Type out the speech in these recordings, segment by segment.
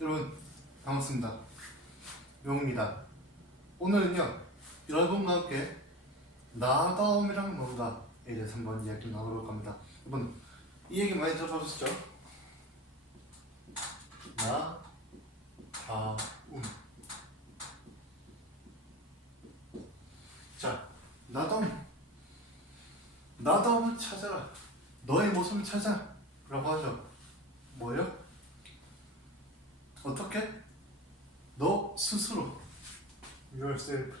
여러분 반갑습니다. 용입니다. 오늘은요 여러분과 함께 나다움이란 뭔가에 대해서 한번 이야기 나눠볼 겁니다. 여러분 이 얘기 많이 들어보셨죠? 나다움. 자 나다움. 나다움을 찾아라. 너의 모습을 찾아 라고 하죠. 어떻게? 너 스스로. yourself.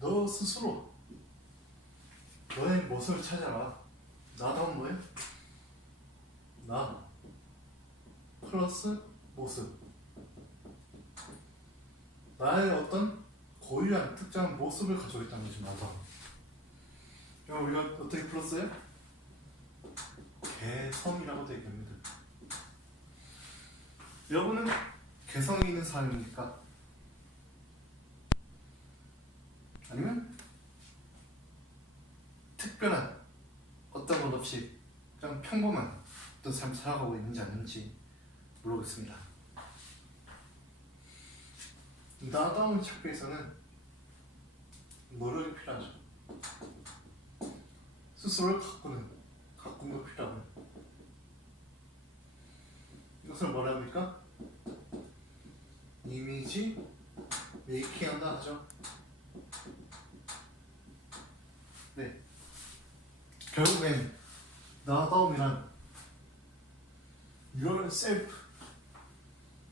너 스스로. 너의 모습을 찾아라. 나다운 뭐예요? 나 플러스 모습 나의 어떤 고유한 특정한 모습을 가지고 있다는 것이 나다움 그럼 우리가 어떻게 풀었어요? 개성이라고도 얘기합니다. 여러분은 개성이 있는 사람입니까? 아니면 특별한 어떤 것 없이 그냥 평범한 어떤 삶을 살아가고 있는지 아닌지 물어보겠습니다. 나다운 위해서는 노력이 필요하죠. 스스로를 가꾸는 거 필요하고 이것을 뭐라 합니까? 이미지 메이킹 한다 하죠. 네. 결국엔 나다움이란 yourself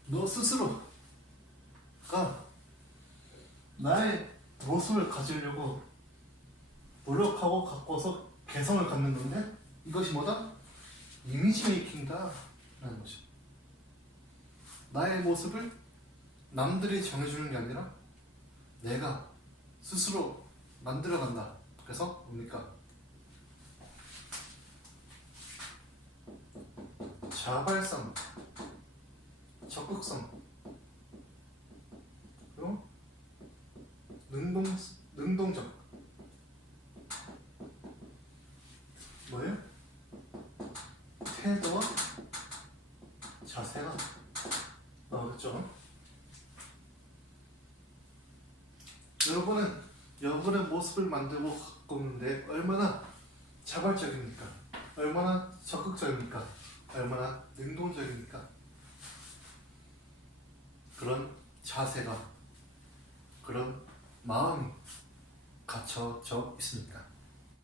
너 스스로가 나의 모습을 가지려고 노력하고 가꿔서 개성을 갖는 건데 이것이 뭐다? 이미지 메이킹이다 라는 거죠 나의 모습을 남들이 정해주는 게 아니라 내가 스스로 만들어간다 그래서 뭡니까? 자발성 적극성 그리고 능동, 능동적 뭐예요? 태도와 자 세가 나오겠죠? 여러분은 여러분의 모습을 만들고 가꾸는데 얼마나 자발적입니까? 얼마나 적극적입니까? 얼마나 능동적입니까? 그런 자세가 그런 마음이 갖춰져 있습니까?